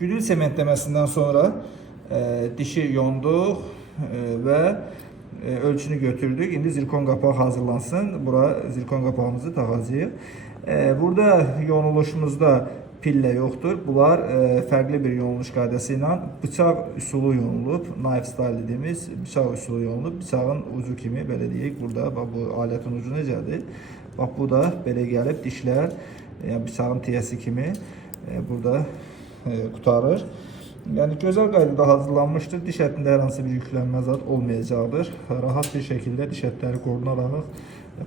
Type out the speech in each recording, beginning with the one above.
Güdül sementlemesinden sonra dişi yonduq ve ölçünü götürdük. İndi zirkon qapağı hazırlansın. Bura zirkon qapağımızı taxacağıq. Burada yonuluşumuzda pillə yoxdur. Bunlar fərqli bir yonuluş qaydası ilə bıçaq üsulu yonulub. Knife style dediğimiz bıçaq üsulu yonulub. Bıçağın ucu kimi belə deyək. Burada bax, bu alətin ucu necədir? Bax, bu da belə gəlib dişlər, yəni bıçağın tiyəsi kimi burada qutarır. Yəni gözəl qaydada hazırlanmışdır. Diş ətində hər hansı bir yüklənmə zad olmayacaqdır. Rahat bir şəkildə diş ətləri qorunaraq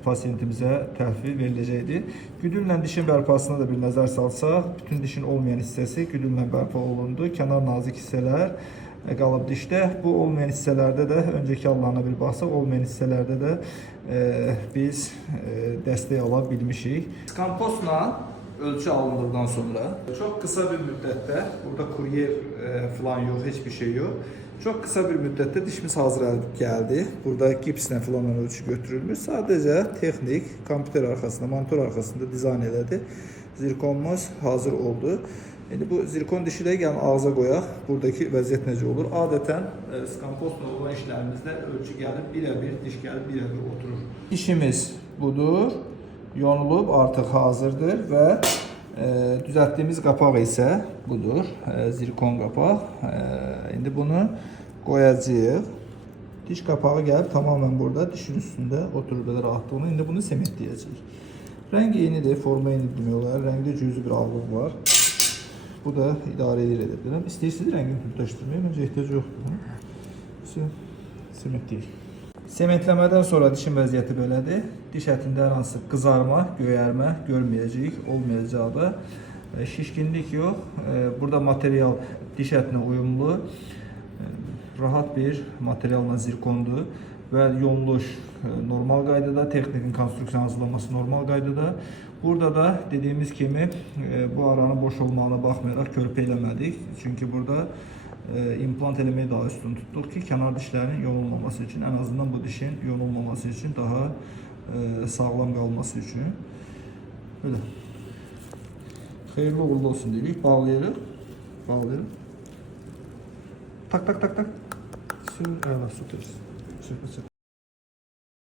pasiyentimizə təhvil veriləcəkdir. Güdüllə dişin bərpasına da bir nəzər salsaq, bütün dişin olmayan hissəsi güdüllə bərpa olundu. Kənar nazik hissələr qalıb dişdə. Bu olmayan hissələrdə də öncəki hallarına bir baxsaq, olmayan hissələrdə də biz dəstək ala bilmişik. Kompostla ölçü alındıktan sonra çok kısa bir müddette, burada kuryer falan yok, hiçbir şey yok. Çok kısa bir müddette dişimiz hazır geldi. Burada gipsle falan ölçü götürülmüş. Sadece teknik, kompüter arkasında, monitör arkasında dizayn elədi. Zirkonumuz hazır oldu. Şimdi bu zirkon dişi de gəlin ağza qoyaq. Buradaki vəziyyət necə olur? Adətən skampostla olan işlərimizdə ölçü gəlib birebir, diş gəlib birebir oturur. İşimiz budur. Yonulub artıq hazırdır və düzəltdiyimiz qapaq isə budur. Zirkon qapaq. İndi bunu qoyacağıq. Diş qapağı gəlib tamamen burada dişin üstündə oturur belə rahatlığına. İndi bunu sementləyəcəyik. Rəngi eynidir, forma eyni demək olar. Rəngdə cüzi bir ağlıq var. Bu da idarə edə bilərəm. İstəyirsiniz rəngini tündləşdirməyə, məncə ehtiyac yoxdur. Sementləyək. Sementləmədən sonra dişin vəziyyəti belədir. Diş ətində hər hansı qızarma, göyərmə görməyəcəyik, olmayacaq da. Şişkinlik yox. Burada material diş ətinə uyumlu. Rahat bir materialla zirkondur və yonuluş normal qaydada, texnikin konstruksiya hazırlanması normal qaydada. Burada da dediğimiz kimi bu aranın boş olmağına baxmayaraq körpə eləmədik. Çünki burada implant eləməyi daha üstün tutduq ki, kənar dişlərin yonulmaması üçün, ən azından bu dişin yonulmaması üçün, daha sağlam qalması üçün. Böyle. Xeyirli uğurlu olsun deyirik. Bağlayırıq. Bağlayırıq. Tak tak tak tak. Sür, əla, sütürüz. Sür.